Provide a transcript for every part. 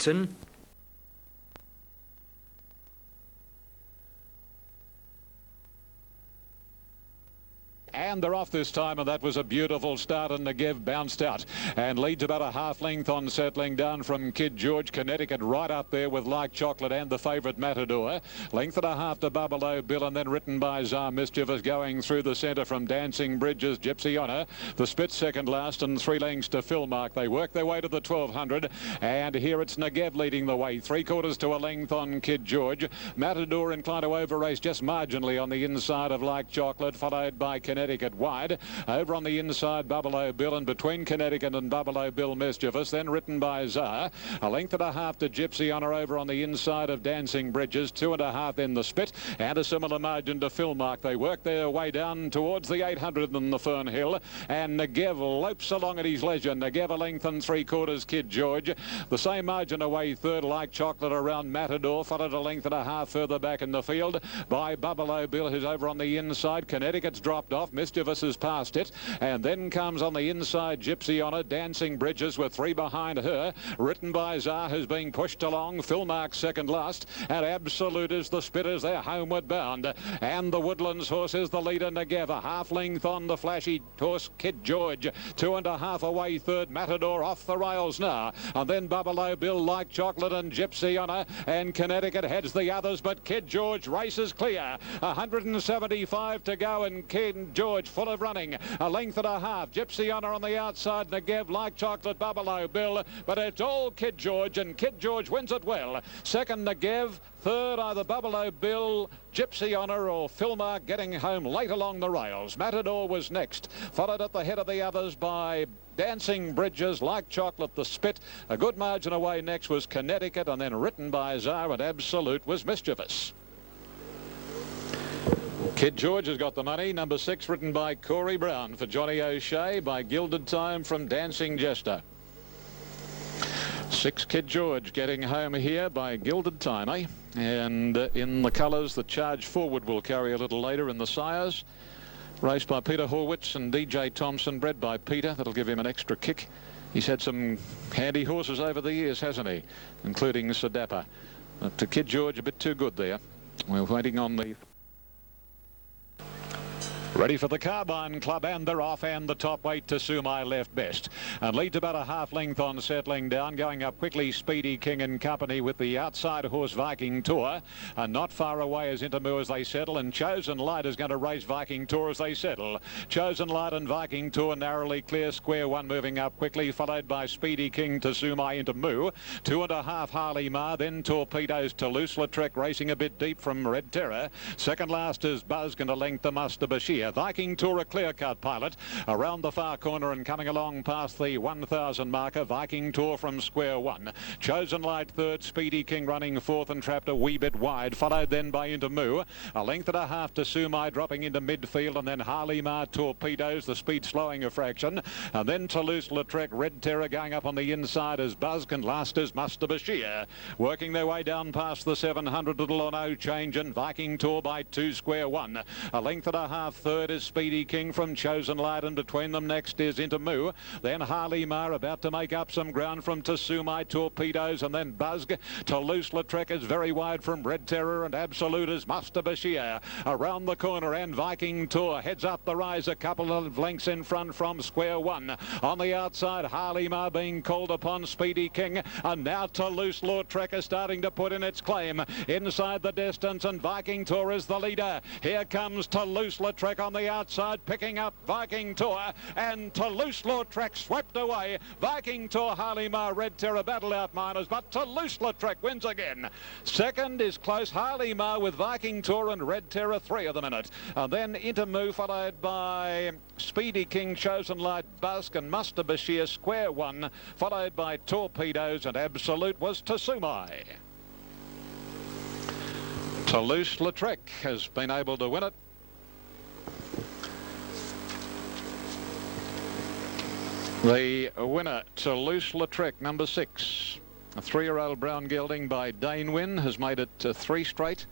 Jackson. And they're off this time, and that was a beautiful start, and Negev bounced out and leads about a half length on settling down from Kid George. Connecticut right up there with Like Chocolate and the favourite Matador. Length and a half to Buffalo Bill, and then written by Czar Mischievous going through the centre from Dancing Bridges, Gypsy Honor. The Spit second last, and 3 lengths to Philmark. They work their way to the 1200, and here it's Negev leading the way. 3/4 to a length on Kid George. Matador inclined to over-race just marginally on the inside of Like Chocolate, followed by Connecticut wide. Over on the inside, Buffalo Bill, and between Connecticut and Buffalo Bill, Mischievous, then written by Czar. A length and a half to Gypsy Honor over on the inside of Dancing Bridges. 2.5 in the Spit, and a similar margin to Philmark. They work their way down towards the 800 in the Fernhill, and Negev lopes along at his leisure. Negev a length and 3/4 Kid George. The same margin away third, Like Chocolate around Matador, followed a length and a half further back in the field by Buffalo Bill, who's over on the inside. Connecticut's dropped off. Mischievous has passed it, and then comes on the inside Gypsy Honor. Dancing Bridges with 3 behind her, written by Czar, who's being pushed along. Philmark second last, and Absolute is the Spit as they're homeward bound, and the Woodlands horse is the leader. Negev a half length on the flashy horse Kid George. 2.5 away third. Matador off the rails now, and then Buffalo Bill, Like Chocolate, and Gypsy Honor, and Connecticut heads the others, but Kid George races clear. 175 to go, and Kid George full of running. A length and a half. Gypsy Honor on the outside. Negev, Like Chocolate, Buffalo Bill, but it's all Kid George, and Kid George wins it well. Second, Negev. Third, either Buffalo Bill, Gypsy Honor, or Philmark getting home late along the rails. Matador was next, followed at the head of the others by Dancing Bridges, Like Chocolate, the Spit. A good margin away next was Connecticut, and then written by Czar, and Absolute was Mischievous. Kid George has got the money. Number 6, written by Corey Brown for Johnny O'Shea, by Gilded Time from Dancing Jester. 6 Kid George getting home here by Gilded Time, eh? And in the colours, the Charge Forward will carry a little later in the sires. Raced by Peter Horwitz and DJ Thompson, bred by Peter. That'll give him an extra kick. He's had some handy horses over the years, hasn't he? Including Sadappa. But to Kid George, a bit too good there. We're waiting on the... Ready for the Carbine Club, and they're off, and the top weight to Sumai left best, and leads about a half length on settling down. Going up quickly, Speedy King and company with the outside horse Viking Tour, and not far away as Intermoo as they settle, and Chosen Light is going to race Viking Tour as they settle. Chosen Light and Viking Tour narrowly clear. Square One moving up quickly, followed by Speedy King to Sumai Intermoo. 2.5 Harley Mar, then Torpedoes to Toulouse-Lautrec racing a bit deep from Red Terror. Second last is Buzz, going to length the Muster Bashir. Viking Tour a clear-cut pilot around the far corner and coming along past the 1,000 marker. Viking Tour from Square One. Chosen Light third, Speedy King running fourth and trapped a wee bit wide, followed then by Intermoo. A length and a half to Sumai dropping into midfield, and then Harley Mar, Torpedoes, the speed slowing a fraction, and then Toulouse-Lautrec, Red Terror going up on the inside as Buzz, and last is Muster Bashir. Working their way down past the 700, little or no change, and Viking Tour by 2 Square One. A length and a half third is Speedy King from Chosen Light, and between them next is Intermoo. Then Harley Mar about to make up some ground from Sumai, Torpedoes, and then Buzz. Toulouse-Lautrec is very wide from Red Terror, and Absolute is Muster Bashir. Around the corner, and Viking Tour heads up the rise a couple of lengths in front from Square One. On the outside, Harley Mar being called upon, Speedy King, and now Toulouse-Lautrec is starting to put in its claim inside the distance, and Viking Tour is the leader. Here comes Toulouse-Lautrec on the outside, picking up Viking Tour, and Toulouse-Lautrec swept away. Viking Tour, Harley Mar, Red Terror battle out miners, but Toulouse-Lautrec wins again. Second is close, Harley Mar with Viking Tour and Red Terror, 3 of the minute. And then Intermoo followed by Speedy King, Chosen Light, Busk, and Muster Bashir. Square One followed by Torpedoes, and Absolute was Sumai. Toulouse-Lautrec has been able to win it. The winner, Toulouse-Lautrec, number 6. A 3-year-old brown gelding by Dane Wynn has made it 3 straight.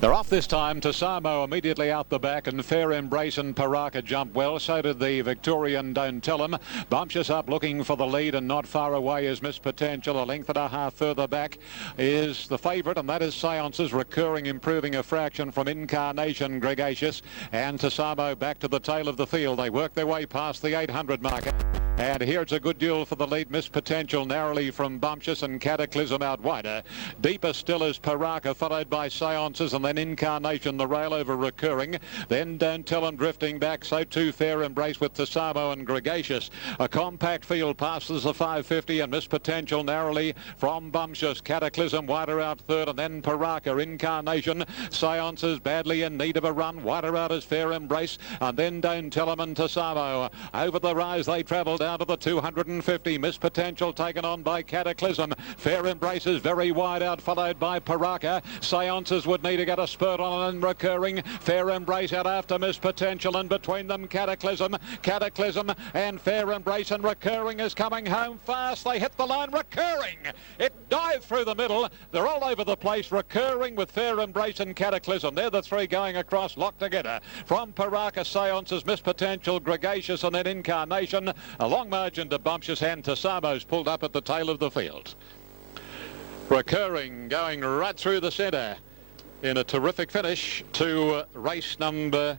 They're off this time. Tasamo immediately out the back, and Fair Embrace and Paraka jump well. So did the Victorian Don't Tell 'Em. Bumptious up looking for the lead, and not far away is Miss Potential. A length and a half further back is the favourite, and that is Seances, recurring, improving a fraction from Incarnation, Gregatious, and Tasamo back to the tail of the field. They work their way past the 800 marker. And here it's a good duel for the lead. Miss Potential narrowly from Bumptious, and Cataclysm out wider. Deeper still is Paraka, followed by Seances, and then Incarnation, the rail over recurring. Then Don't Tell 'Em drifting back. So too Fair Embrace with Tasamo and Gregatious. A compact field passes the 550, and Miss Potential narrowly from Bumptious. Cataclysm wider out third, and then Paraka, Incarnation. Seances badly in need of a run. Wider out is Fair Embrace, and then Don't Tell 'Em and Tasamo. Over the rise they travel down to the 250. Miss Potential taken on by Cataclysm. Fair Embrace is very wide out, followed by Paraka. Seances would need to get a spurt on and recurring. Fair Embrace out after Miss Potential, and between them Cataclysm and Fair Embrace, and recurring is coming home fast. They hit the line. Recurring, it dived through the middle. They're all over the place. Recurring with Fair Embrace and Cataclysm. They're the three going across, locked together. From Paraka, Seances, Miss Potential, Gregatious, and then Incarnation. A long margin to Bumptious, and Tasamo's pulled up at the tail of the field. Recurring going right through the centre in a terrific finish to race number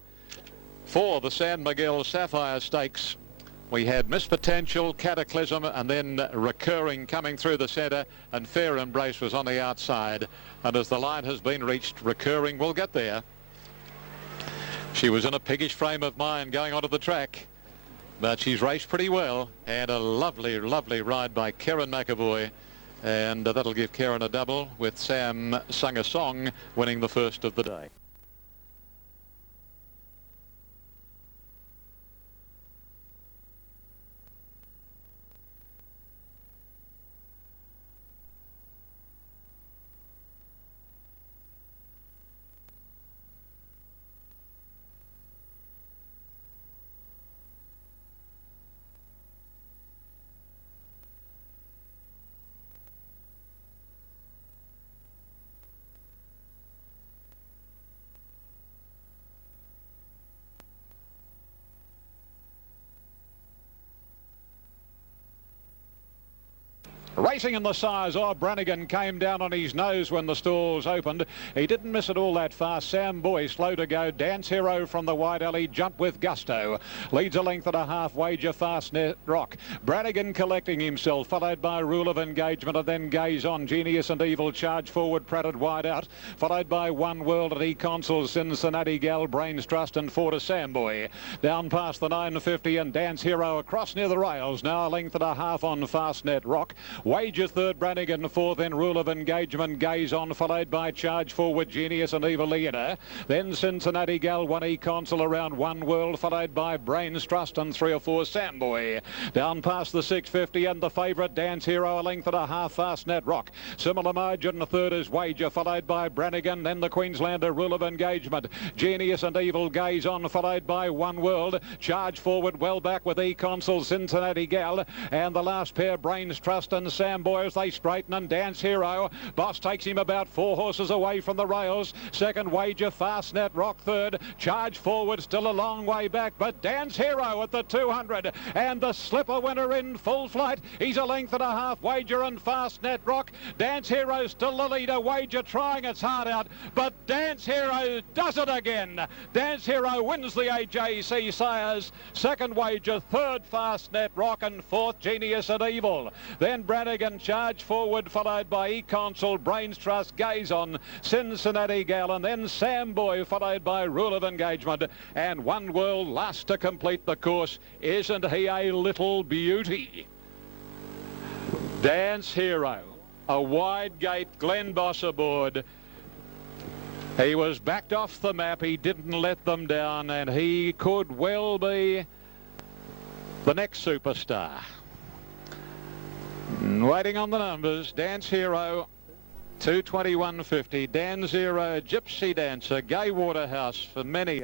4, the San Miguel Sapphire Stakes. We had Miss Potential, Cataclysm, and then Recurring coming through the centre, and Fair Embrace was on the outside. And as the line has been reached, Recurring will get there. She was in a piggish frame of mind going onto the track, but she's raced pretty well, and a lovely, lovely ride by Karen McAvoy. And that'll give Karen a double, with Sam Sung a Song winning the first of the day. Racing in the size of Brannigan came down on his nose when the stalls opened. He didn't miss it all that fast. Sam Boy slow to go. Dance Hero from the wide alley, Jump with Gusto. Leads a length and a half. Wager Fast Net Rock. Brannigan collecting himself, followed by Rule of Engagement, and then Gaze On. Genius and Evil charge forward, Pratted wide out, followed by One World at E-Consul, Cincinnati Gal, Brains Trust, and 4 to Sam Boy. Down past the 950, and Dance Hero across near the rails. Now a length and a half on Fast Net Rock. Wager third, Brannigan fourth, then Rule of Engagement, Gaze On, followed by Charge Forward, Genius and Evil Leader. Then Cincinnati Gal, 1 E-Consul around One World, followed by Brains Trust and 3 or 4 Sam Boy. Down past the 650, and the favourite Dance Hero, a length and a half, Fast Net Rock. Similar margin, the third is Wager, followed by Brannigan, then the Queenslander, Rule of Engagement, Genius and Evil, Gaze On, followed by One World. Charge Forward well back with E-Consul, Cincinnati Gal, and the last pair, Brains Trust and Sam Boy, as they straighten, and Dance Hero. Boss takes him about 4 horses away from the rails. Second, Wager, Fast Net Rock third. Charge Forward still a long way back, but Dance Hero at the 200, and the slipper winner in full flight. He's a length and a half. Wager and Fast Net Rock. Dance Hero still the leader. Wager trying its heart out, but Dance Hero does it again. Dance Hero wins the AJC Sires. Second, Wager. Third, Fast Net Rock, and fourth, Genius and Evil. Then Brannigan, Charge Forward, followed by E-Consul, Brains Trust, Gaze On, Cincinnati Gal, and then Sam Boy, followed by Rule of Engagement, and One World last to complete the course. Isn't he a little beauty? Dance Hero, a wide gate, Glen Boss aboard. He was backed off the map. He didn't let them down, and he could well be the next superstar. Waiting on the numbers, Dance Hero, 221.50. Dan Zero, Gypsy Dancer, Gay Waterhouse for many.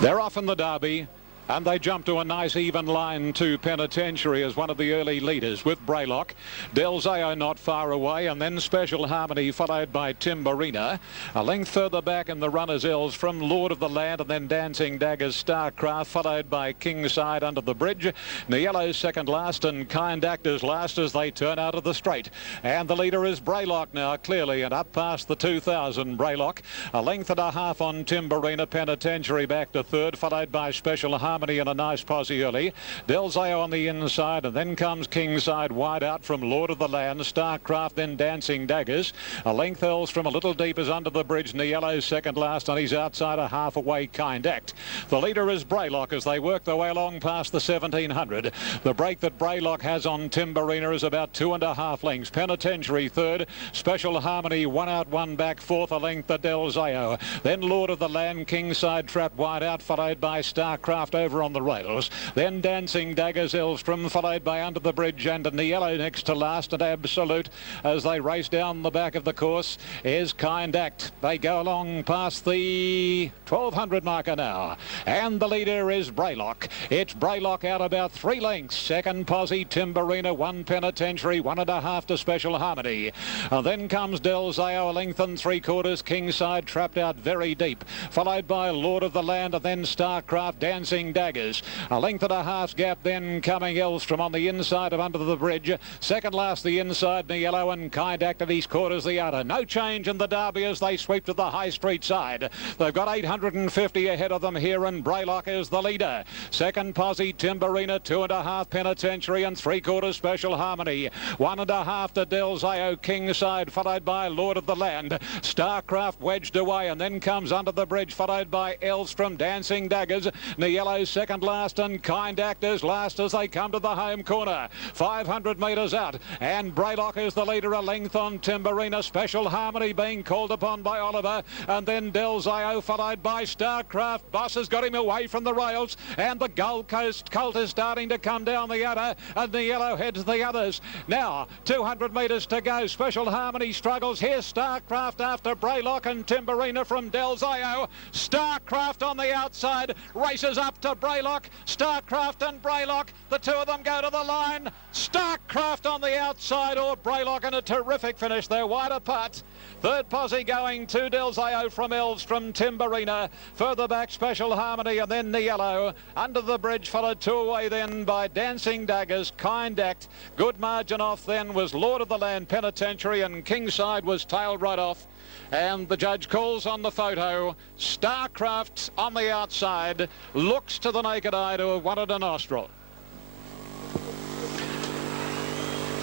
They're off in the Derby. And they jump to a nice even line to Penitentiary as one of the early leaders with Braylock. Del Zao not far away, and then Special Harmony followed by Timberina. A length further back in the runners' ills from Lord of the Land, and then Dancing Daggers Starcraft followed by Kingside under the bridge. Niello second last and Kind Actors last as they turn out of the straight. And the leader is Braylock now clearly, and up past the 2000 Braylock. A length and a half on Timberina. Penitentiary back to third, followed by Special Harmony and a nice posse early. Del Zao on the inside, and then comes Kingside wide out from Lord of the Land. Starcraft, then Dancing Daggers. A length ells from a little deep is under the bridge. Niello second last, and he's outside a half away Kind Act. The leader is Braylock as they work their way along past the 1700. The break that Braylock has on Timberina is about 2.5 lengths. Penitentiary third. Special Harmony one out, one back. Fourth a length to Del Zao. Then Lord of the Land, Kingside trapped wide out, followed by Starcraft over on the rails. Then Dancing Daggers Elstrom, followed by Under the Bridge and Niello next to last and Absolute as they race down the back of the course is Kind Act. They go along past the 1200 marker now, and the leader is Braylock. It's Braylock out about 3 lengths. Second posse Timberina, 1 Penitentiary, 1.5 to Special Harmony. Then comes Del Zao, a length and 3/4. Kingside trapped out very deep, followed by Lord of the Land and then Starcraft, Dancing Daggers. A length and a half gap then coming Elstrom on the inside of Under the Bridge. Second last the inside Niello, and Kind Act at his quarters the outer. No change in the Derby as they sweep to the High Street side. They've got 850 ahead of them here, and Braylock is the leader. Second posse Timberina, 2.5 Penitentiary and 3/4 Special Harmony. 1.5 to Del Zao, Kingside, followed by Lord of the Land. Starcraft wedged away, and then comes Under the Bridge, followed by Elstrom, Dancing Daggers. Niello second last, and Kind Actors last as they come to the home corner. 500 metres out, and Braylock is the leader, a length on Timberina. Special Harmony being called upon by Oliver, and then Del Zao followed by Starcraft. Boss has got him away from the rails, and the Gold Coast Colt is starting to come down the outer, and the yellow heads the others. Now 200 metres to go. Special Harmony struggles. Here's Starcraft after Braylock and Timberina from Del Zao. Starcraft on the outside races up to Braylock. Starcraft and Braylock, the two of them go to the line. Starcraft on the outside, or Braylock in a terrific finish. They're wide apart. Third posse going to Del Zao from Elstrom, Timberina. Further back Special Harmony and then Niello. Under the bridge followed 2 away then by Dancing Daggers, Kind Act. Good margin off then was Lord of the Land, Penitentiary, and Kingside was tailed right off. And the judge calls on the photo. Starcraft on the outside, looks to the naked eye to have wanted a nostril.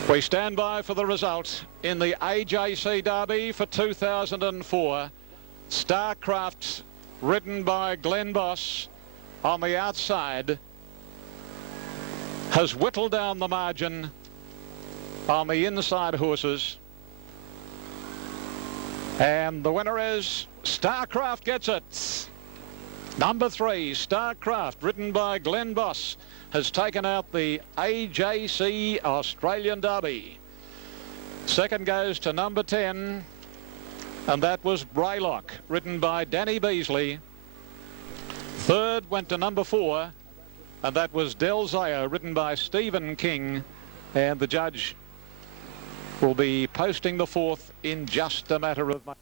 We stand by for the result in the AJC Derby for 2004. Starcraft, ridden by Glenn Boss on the outside, has whittled down the margin on the inside horses. And the winner is Starcraft gets it. Number 3, Starcraft, ridden by Glenn Boss, has taken out the AJC Australian Derby. Second goes to number 10, and that was Braylock, ridden by Danny Beasley. Third went to number 4, and that was Del Zao, ridden by Stephen King. And the judge will be posting the 4th in just a matter of months.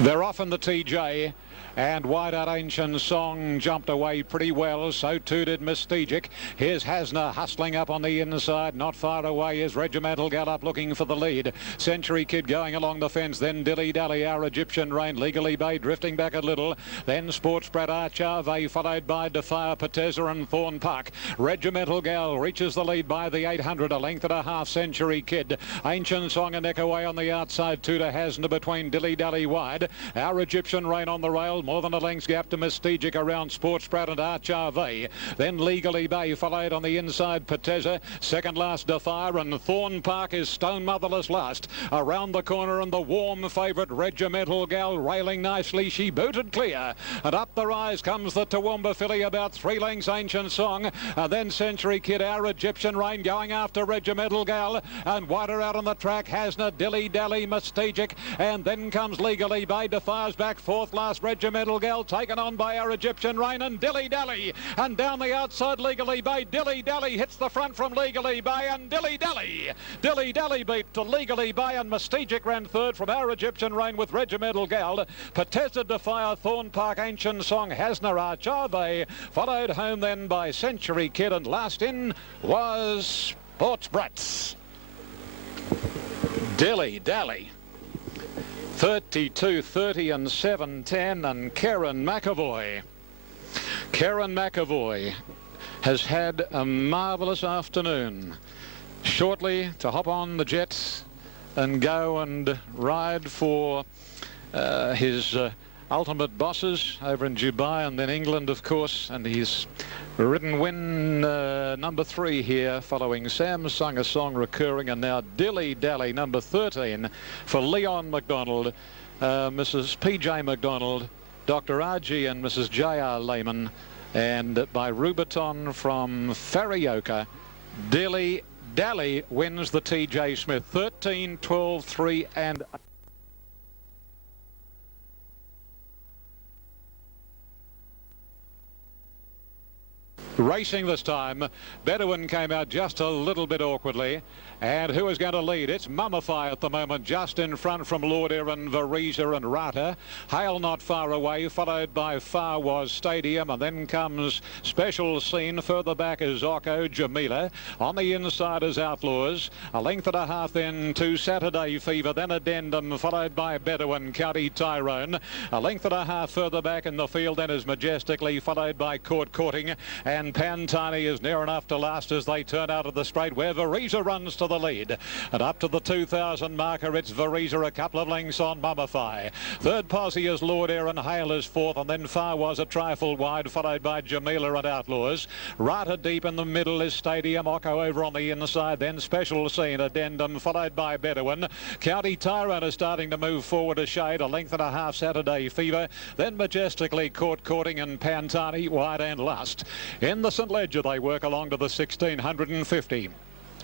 They're off in the TJ, and Wide Out Ancient Song jumped away pretty well. So too did Mystigic. Here's Hasna hustling up on the inside. Not far away is Regimental Gallop looking for the lead. Century Kid going along the fence. Then Dilly Dally, Our Egyptian Rain. Legally Bay drifting back a little. Then Sports Brat Archave, followed by Defire, Pateza and Thorn Park. Regimental Gal reaches the lead by the 800. A length and a half. Century Kid. Ancient Song a neck away on the outside. 2 to Hasna between Dilly Dally wide. Our Egyptian Rain on the rail. more than a length's gap to Mystique around Sports Sprout and Arch RV. Then Legally Bay followed on the inside, Pateza. Second last, Defier, and Thorn Park is Stone Motherless last. Around the corner and the warm favourite Regimental Gal railing nicely. She booted clear. And up the rise comes the Toowoomba filly, about 3 lengths Ancient Song. And then Century Kid, Our Egyptian Rain going after Regimental Gal. And wider out on the track, Hasna, Dilly Dally, Mystique. And then comes Legally Bay. Defier's back, fourth last Regimental Gal, taken on by Our Egyptian Rain and Dilly Dally. And down the outside, Legally Bay. Dilly Dally hits the front from Legally Bay, and Dilly Dally beat to Legally Bay, and Mystique ran third from Our Egyptian Rain with Regimental Gal. Pateza, Defier, Thorn Park, Ancient Song, Hasna, Arch RV, followed home then by Century Kid, and last in was Sports Brats. Dilly Dally. 32, 30 and 7, 10, and Karen McAvoy. Karen McAvoy has had a marvellous afternoon. Shortly to hop on the jet and go and ride for his ultimate bosses over in Dubai and then England, of course, and he's ridden win number 3 here, following Sam Sung a Song recurring, and now Dilly Dally number 13 for Leon McDonald, Mrs. PJ McDonald, Dr. RG and Mrs. JR Lehman, and by Rubiton from Farioka, Dilly Dally wins the TJ Smith. 13, 12, 3 and racing this time. Bedouin came out just a little bit awkwardly. And who is going to lead? It's Mummify at the moment, just in front from Lord Erin, Variza and Rata. Hale not far away, followed by Far Was Stadium, and then comes Special Scene. Further back is Occo, Jamila. On the inside is Outlaws. A length and a half then to Saturday Fever, then Addendum, followed by Bedouin, County Tyrone. A length and a half further back in the field then is Majestically, followed by Court Courting, and Pantani is near enough to last as they turn out of the straight, where Variza runs to the lead. And up to the 2,000 marker, it's Variza a couple of lengths on Mummify. Third posse is Lord Erin, Hale is fourth, and then Far Was a trifle wide, followed by Jamila and Outlaws. Rata deep in the middle is Stadium, Occo over on the inside, then Special Scene, Addendum, followed by Bedouin. County Tyrone is starting to move forward a shade, a length and a half Saturday Fever, then Majestically, Court Courting and Pantani, wide and last. In the St Ledger they work along to the 1650.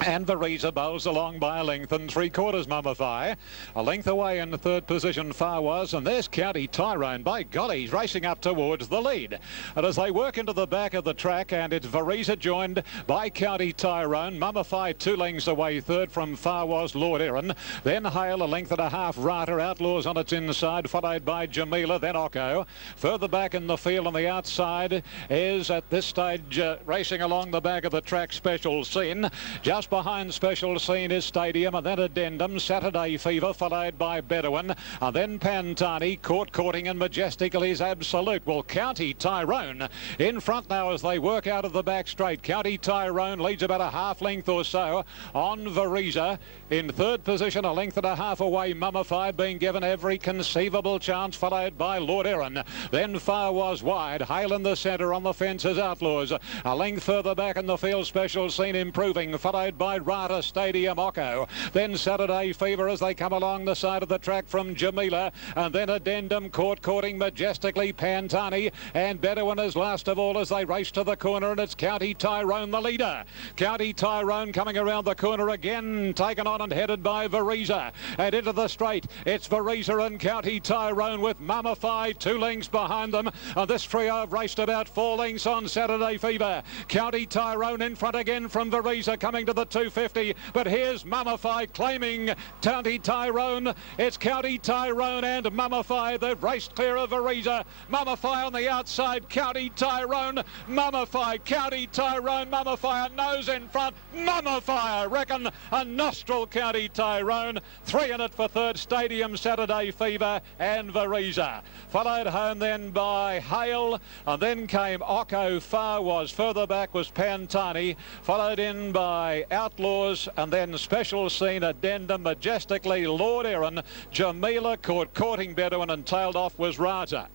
And Variza bowls along by a length and 3/4 Mummify. A length away in the third position Far Was, and there's County Tyrone. By golly, he's racing up towards the lead. And as they work into the back of the track, and it's Variza joined by County Tyrone. Mummify 2 lengths away, third from Far Was, Lord Erin. Then Hale, a length and a half, Rata, Outlaws on its inside, followed by Jamila, then Occo. Further back in the field on the outside is at this stage racing along the back of the track Special Scene. Just behind Special Scene is Stadium, and then Addendum, Saturday Fever, followed by Bedouin, and then Pantani, Court Courting and Majestically is Absolute. Well, County Tyrone in front now as they work out of the back straight. County Tyrone leads about a half length or so on Variza. In third position, a length and a half away, Mummify being given every conceivable chance, followed by Lord Erin. Then Far Was wide, Hale in the centre, on the fence is Outlaws. A length further back in the field, Special Scene improving, followed by Rata, Stadium, Occo. Then Saturday Fever as they come along the side of the track from Jamila, and then Addendum, Court Courting, Majestically, Pantani, and Bedouin is last of all as they race to the corner, and it's County Tyrone the leader. County Tyrone coming around the corner again, taken on and headed by Variza, and into the straight it's Variza and County Tyrone with Mummify 2 lengths behind them, and this trio have raced about 4 lengths on Saturday Fever. County Tyrone in front again from Variza, coming to the 250, but here's Mummify claiming County Tyrone. It's County Tyrone and Mummify. They've raced clear of Variza. Mummify on the outside, County Tyrone, Mummify, County Tyrone, Mummify, a nose in front, Mummify, I reckon, a nostril County Tyrone. 3 in it for third, Stadium, Saturday Fever and Variza. Followed home then by Hale, and then came Occo. Far Was. Further back was Pantani, followed in by Outlaws, and then Special Scene, Addendum, Majestically, Lord Erin, Jamila, Court Courting, Bedouin, and tailed off was Rata.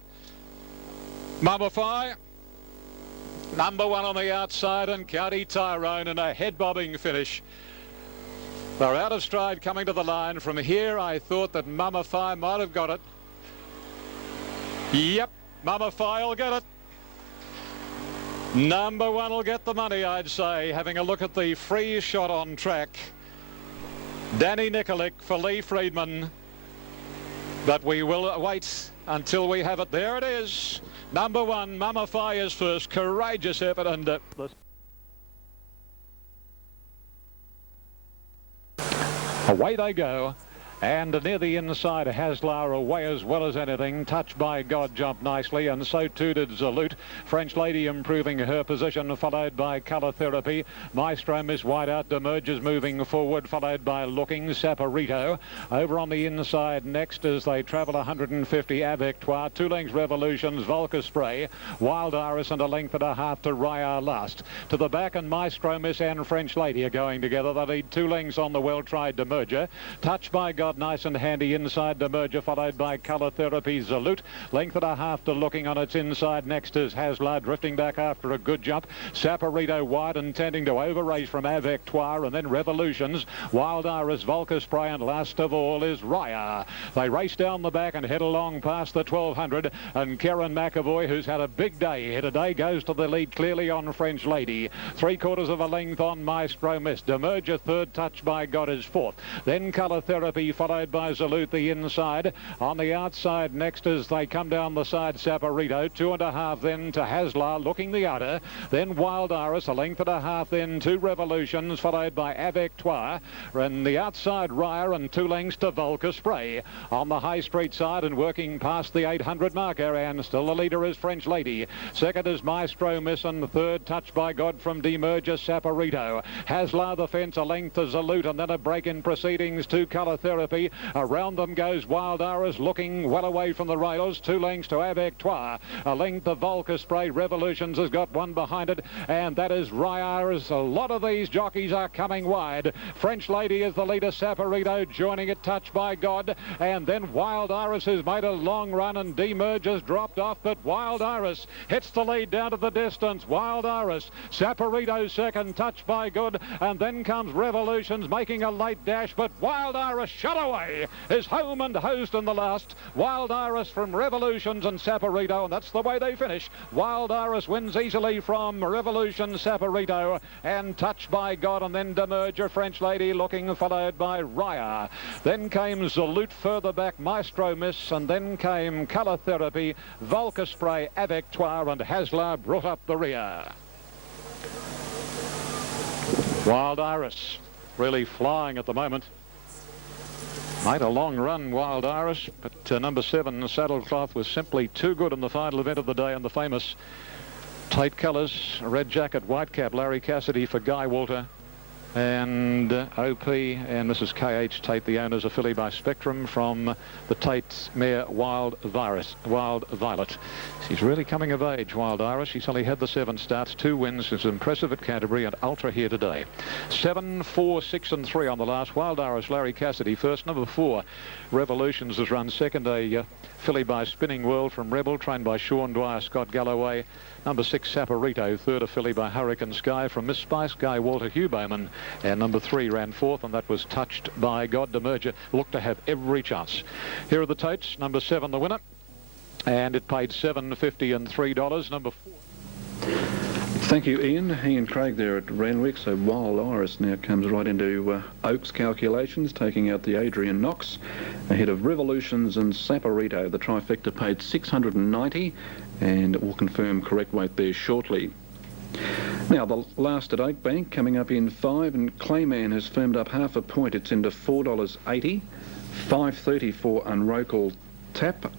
Mummify, number 1 on the outside, and County Tyrone in a head-bobbing finish. They're out of stride coming to the line. From here, I thought that Mummify might have got it. Yep, Mummify will get it. Number 1 will get the money, I'd say. Having a look at the free shot on track. Danny Nikolic for Lee Freedman. But we will wait until we have it. There it is. Number 1, Mummify is first. Courageous effort, and away they go. And near the inside, Haslar away as well as anything. Touched by God jumped nicely, and so too did Zaloot. French Lady improving her position, followed by Colour Therapy. Maestro Miss Wide Out Demerges moving forward, followed by Looking Saporito. Over on the inside next as they travel 150, Avectoire. 2 lengths Revolutions, Volca Spray, Wild Iris, and a length and a half to Raya last. To the back, and Maestro Miss and French Lady are going together. They lead 2 lengths on the well-tried Demerger. Touched by God nice and handy inside Demerger, followed by Colour Therapy Zaloot. Length and a half to Looking on its inside. Next is Haslar drifting back after a good jump. Saporito wide and tending to over-race from Avectoire, and then Revolutions, Wild Iris, Volca Spray, and last of all is Raya. They race down the back and head along past the 1200, and Karen McAvoy, who's had a big day here today, goes to the lead clearly on French Lady. 3/4 of a length on Maestro Miss. Demerger third, touched by God is fourth. Then Colour Therapy, followed by Zaloot the inside. On the outside next as they come down the side, Saporito. 2 1/2 then to Haslar, Looking the outer. Then Wild Iris, a length and a half then 2 Revolutions, followed by Avectoire. And the outside Raya, and 2 lengths to Volca Spray. On the High Street side and working past the 800 marker, and still the leader is French Lady. Second is Maestro Miss, and third, touched by God from Demerger, Saporito. Haslar the fence, a length to Zaloot, and then a break in proceedings to Colour Therapy. Around them goes Wild Iris, Looking well away from the rails. 2 lengths to Avectoire. A length of Volca Spray. Revolutions has got 1 behind it, and that is Raya. A lot of these jockeys are coming wide. French Lady is the leader. Saporito joining it, touched by God, and then Wild Iris has made a long run, and Demerger's dropped off, but Wild Iris hits the lead down to the distance. Wild Iris, Saporito second, touched by God, and then comes Revolutions making a late dash, but Wild Iris shut away is home and host in the last. Wild Iris from Revolutions and Saporito, and that's the way they finish. Wild Iris wins easily from Revolutions, Saporito, and touched by God, and then Demerger, French Lady, Looking, followed by Raya. Then came Zaloot further back, Maestro Miss, and then came Colour Therapy, Volca Spray, Avectoire, and Haslar brought up the rear. Wild Iris really flying at the moment. Made a long run, Wild Iris, but number 7, Saddlecloth, was simply too good in the final event of the day, and the famous Tate colours, red jacket, white cap, Larry Cassidy for Guy Walter, and OP and Mrs. K.H. Tate, the owners, a filly by Spectrum from the Tate mare Wild Violet. She's really coming of age, Wild Iris. She's only had the 7 starts, 2 wins. She's impressive at Canterbury and ultra here today. 7, 4, 6 and 3 on the last. Wild Iris, Larry Cassidy first. Number 4, Revolutions, has run second. A filly by Spinning World from Rebel, trained by Sean Dwyer, Scott Galloway. Number 6, Saporito, third, a filly by Hurricane Sky from Miss Spice, Guy Walter, Hugh Bowman. And number 3 ran fourth, and that was Touched by God. Demerger looked to have every chance. Here are the totes. Number 7, the winner, and it paid $7.50 and $3. Number 4. Thank you, Ian. Ian Craig there at Randwick. So Wild Iris now comes right into Oaks calculations, taking out the Adrian Knox, ahead of Revolutions and Saporito. The trifecta paid $690, and we'll confirm correct weight there shortly. Now, the last at Oakbank coming up in 5, and Clayman has firmed up half a point. It's into $4.80, $5.30 for Unrocal Tap.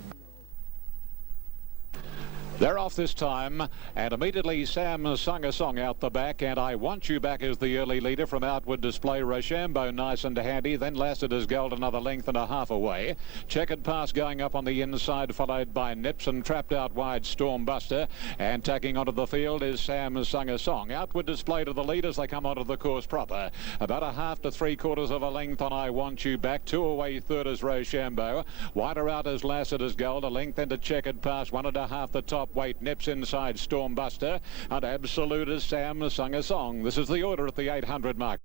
They're off this time, and immediately Sam sung a song out the back, and I Want You Back as the early leader from Outward Display. Rochambeau nice and handy, then lasted as gold another length and a half away. Checkered Pass going up on the inside, followed by Nips, and trapped out wide Stormbuster, and tacking onto the field is Sam sung a song. Outward Display to the lead as they come onto the course proper. About a half to 3/4 of a length on I Want You Back. 2 away, third is Rochambeau. Wider out as lasted as gold, a length into Checkered Pass, 1 1/2 the top top weight. Nips inside Stormbuster, and Absolute as Sam sung a song. This is the order at the 800 mark.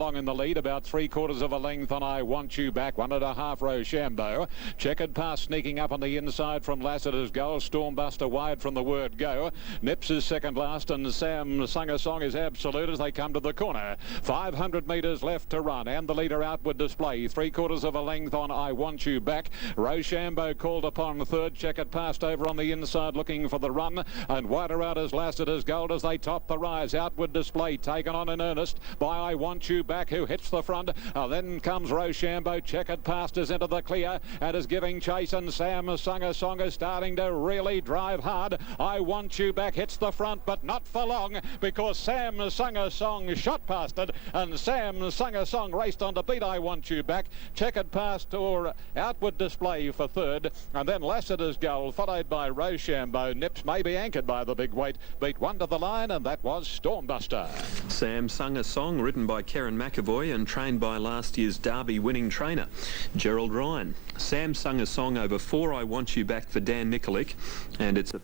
Long in the lead, about 3/4 of a length on I Want You Back, 1.5 Rochambeau. Checkered Pass sneaking up on the inside from Lassiter's Goal. Stormbuster wide from the word go. Nips is second last, and Sam sung a song is Absolute as they come to the corner. 500 metres left to run, and the leader Outward Display. 3/4 of a length on I Want You Back. Rochambeau called upon third. Checkered Passed over on the inside looking for the run, and wider out as Lassiter's Gold as they top the rise. Outward Display taken on in earnest by I Want You Back, who hits the front. Then comes Rochambeau. Checkered Past is into the clear and is giving chase, and Sam sung a song is starting to really drive hard. I Want You Back hits the front, but not for long, because Sam sung a song shot past it, and Sam sung a song raced on to beat I Want You Back. Checkered Past or Outward Display for third, and then Lassiter's Goal followed by Rochambeau. Nips may be anchored by the big weight, beat one to the line, and that was Stormbuster. Sam sung a song written by Karen McAvoy and trained by last year's Derby winning trainer Gerald Ryan. Sam sung a song over 4 I Want You Back for Dan Nikolic, and it's a